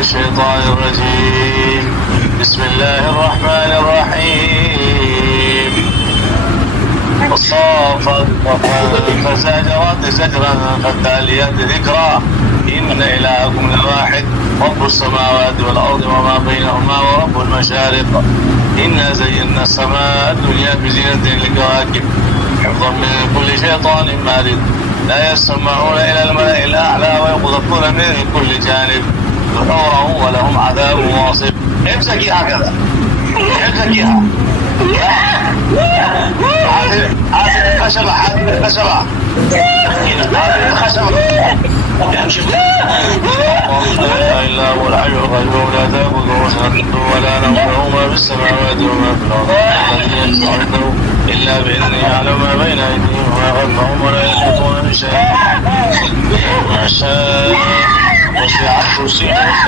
الشيطان الرجيم. بسم الله الرحمن الرحيم. والصافات فزاجرات زجرا فالتاليات ذكرا إن إلهكم لواحد رب السماوات والأرض وما بينهما ورب المشارق. إنا زينا السماء الدنيا بزينة للكواكب حفظا من كل شيطان مارد. لا يسمعون إلى الملأ الأعلى ويقذفون من كل جانب دحورا ولهم عذاب واصب. امسكي هكذا، امسكيها. هذه الخشبة، هذه الخشبة، هذه الخشبة. يمشي لا إله إلا هو الحي القيوم لا تأخذه سنة ولا نوم له ما في السماوات وما في الأرض الذي يشفع عنده إلا بإذنه يعلم ما بين أيديهم وما خلفهم ولا يحيطون بشيء ما شاء وسع كرسيه